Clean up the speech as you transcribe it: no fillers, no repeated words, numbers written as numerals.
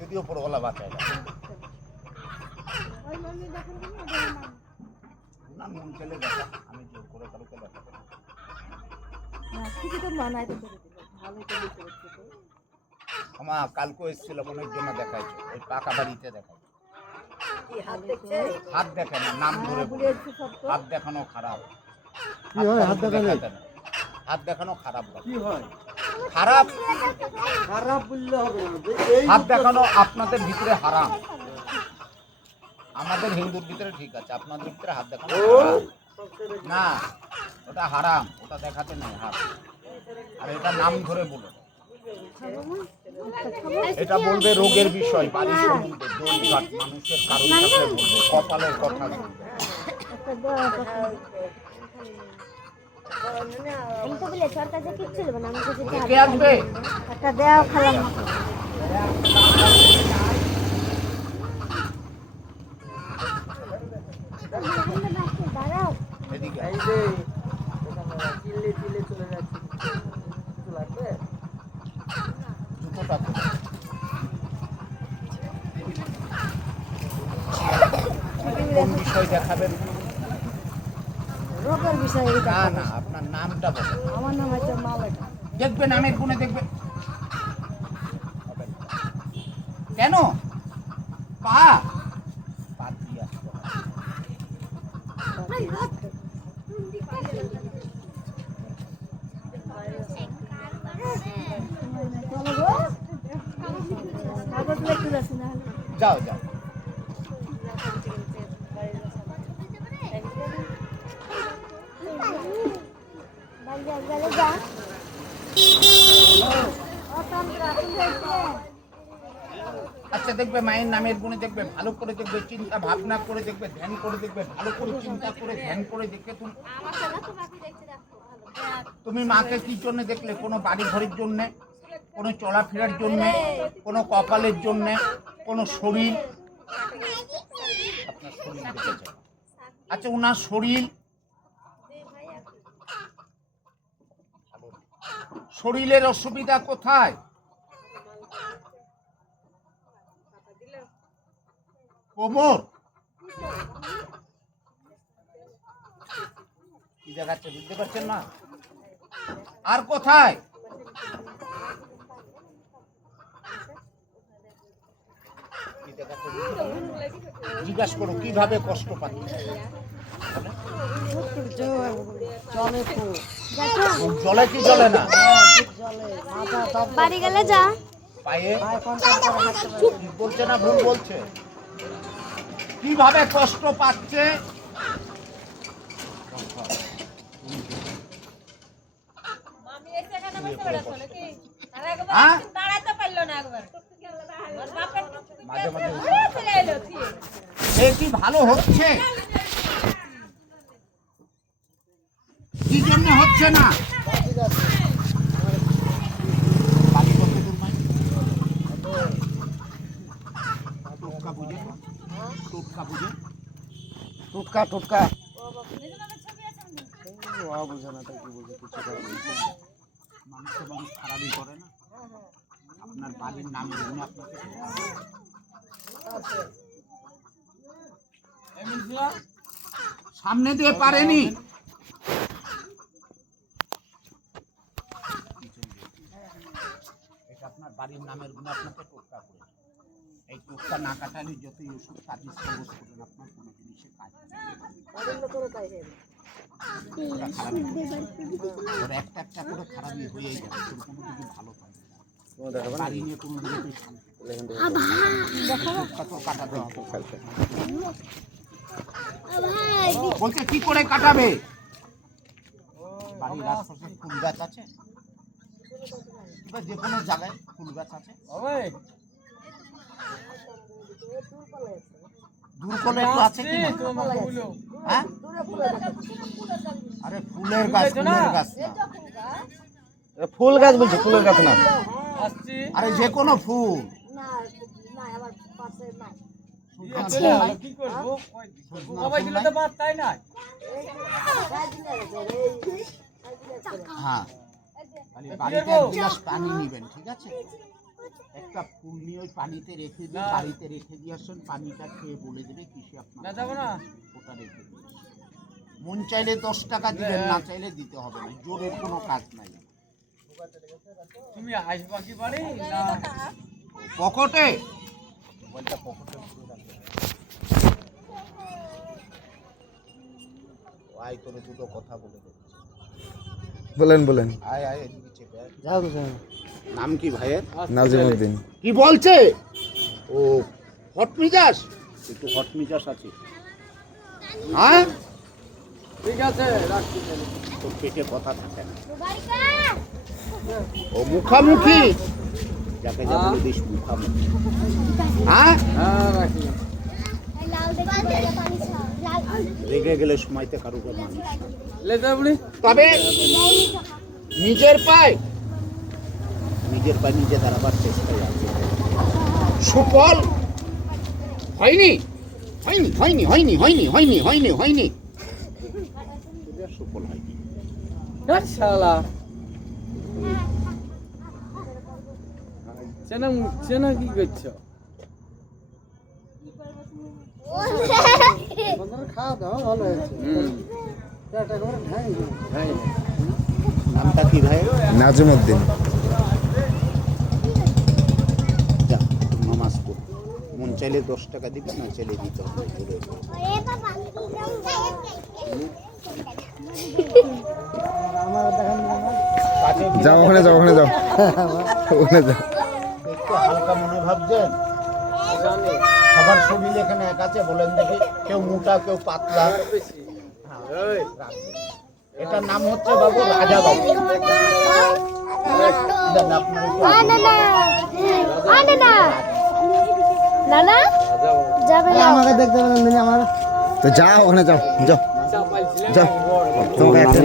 যদিও পরগলা বাঁচায় না না মন চলে দেখা আমি জোর করে কারোকে দেখাবো না কালকে এসেছিল অনেক জন দেখাইছে ওই পাকা বাড়িতে দেখাইছে হাত দেখে না নাম ধরে হাত দেখানো খারাপ হাত দেখানো খারাপ কি হয় খারাপ খারাপ বললে হবে হাত দেখানো আপনাদের ভিতরে হারাম আমাদের হিন্দুর ভিতরে ঠিক আছে আপনাদের ভিতরে হাত দেখানো না ওটা হারাম ওটা দেখাতে নেই হাত আর এটা নাম ধরে বলো এটা বলবে রোগের বিষয় বাড়ির সম্বন্ধে দোষঘাট মানুষের কারণ থাকলে বলবে কপালের কথা বলবে আসবে একটা দেওয়া খেলাম এদিকে এই যে চিল্লে চিল্লে চলে যাচ্ছে কিছু লাগবে জুতোটা কোন বিষয় দেখাবেন রোগের বিষয় না না আপনার নামটা বলুন আমার নাম হচ্ছে মালিক দেখবেন নামের গুণে দেখবেন কেন পা পা দিয়ে আসতে যাও যাও আচ্ছা দেখবে মায়ের নামের গুণে দেখবে ভালো করে দেখবে চিন্তা ভাবনা করে দেখবে ধ্যান করে দেখবে ভালো করে চিন্তা করে ধ্যান করে দেখবে তুমি মাকে কি জন্য দেখলে কোনো বাড়ি ঘরের জন্যে কোনো চলাফেরার জন্যে কোনো কপালের জন্যে কোনো শরীর আপনার শরীর দেখেছে আচ্ছা ওনার শরীর শরীরের অসুবিধা কোথায় কোমর কি দেখাচ্ছে বুঝতে পারছেন না আর কোথায় জিজ্ঞাসা করো কিভাবে কষ্ট পাচ্ছে জলে কি জলে না বাড়ি গেলে যা পায়ে বলছে না ভুল বলছে কিভাবে কষ্ট পাচ্ছে সে কি ভালো হচ্ছে কি জন্য হচ্ছে না টোটকা টোটকা বুঝে না তাই কি বলছে কিছু মানুষের মানুষ খারাপই করে না আপনার বাড়ির নাম বলুন আপনাকে সামনে দিয়ে পারেনি এটা আপনার বাড়ির নামের গুণ আপনাকে টোটকা করে এই টোটকা না কাটালে যতই ওষুধ কাটিয়ে সবুজ করেন আপনার কোনো জিনিসে কাজ একটা একটা করে খারাপই হয়েই যাবে তোর কোনো দিকে ভালো পাবে বাড়ি নিয়ে কোনো দিকে কাটাবে বলছে কি করে কাটাবে বাড়ির আশপাশে ফুল গাছ আছে যে কোনো জায়গায় ফুল গাছ আছে দূর করলে একটু আছে কি হ্যাঁ আরে ফুলের গাছ ফুল গাছ বলছো ফুলের গাছ না আরে যে কোনো ফুল হ্যাঁ বাড়িতে এক গ্লাস পানি নিবেন ঠিক আছে একটা ফুল নিয়ে ওই পানিতে রেখে দিয়ে বাড়িতে রেখে দিয়ে আসুন, পানিটা খেয়ে বলে দেবে কিসে আপনার ওটা রেখে দিয়ে মন চাইলে 10 টাকা দিবেন, না চাইলে দিতে হবে না, জোরের কোনো কাজ নাই। তুমি আসবা কি বাড়ি না পকেটে মোবাইলটা পকেটে পুরো রাখবে। আয় তোরে দুটো কথা বলে দেবে। বলেন বলেন। আয় আয় এদিকে চেপে আয়। যাও যাও নাম কি ভাইয়ের? নাজিমউদ্দিন। কি বলছে ও? হট মিজাজ, একটু হট মিজাজ আছে। হ্যাঁ ঠিক আছে রাখছি তোর পেটে কথা থাকে না, ও মুখামুখি যাকে যা বলে দিস মুখামুখি। হ্যাঁ হ্যাঁ রাখি রেগে গেলে সময়তে কারুকে মানিস না। লেদা বুড়ি তবে নিজের পায়ে নিজে দাঁড়াবার চেষ্টায় আছে। সুফল হয়নি হয়নি হয়নি হয়নি হয়নি হয়নি হয়নি হয়নি সুফল হয়নি। শালা চেনা চেনা কি করছো? খাওয়া দাওয়া ভালো হয়েছে। নামটা কি ভাই? নাজিমউদ্দিন। যা নামাজ পড়, মন চাইলে 10 টাকা দিবে, না চাইলে দিতে হবে। যাও ওখানে যাও, ওখানে যাও, ওখানে যাও। একটু হালকা মনে ভাবছেন, সবার শরীর এখানে এক আছে, বলেন দেখি, কেউ মোটা কেউ পাতলা। এটার নাম হচ্ছে বাবু রাজা বাবু। আমাকে দেখতে পেলেন আমার তো যাও ওখানে যাও, যাও যাও, তোমাকে একটা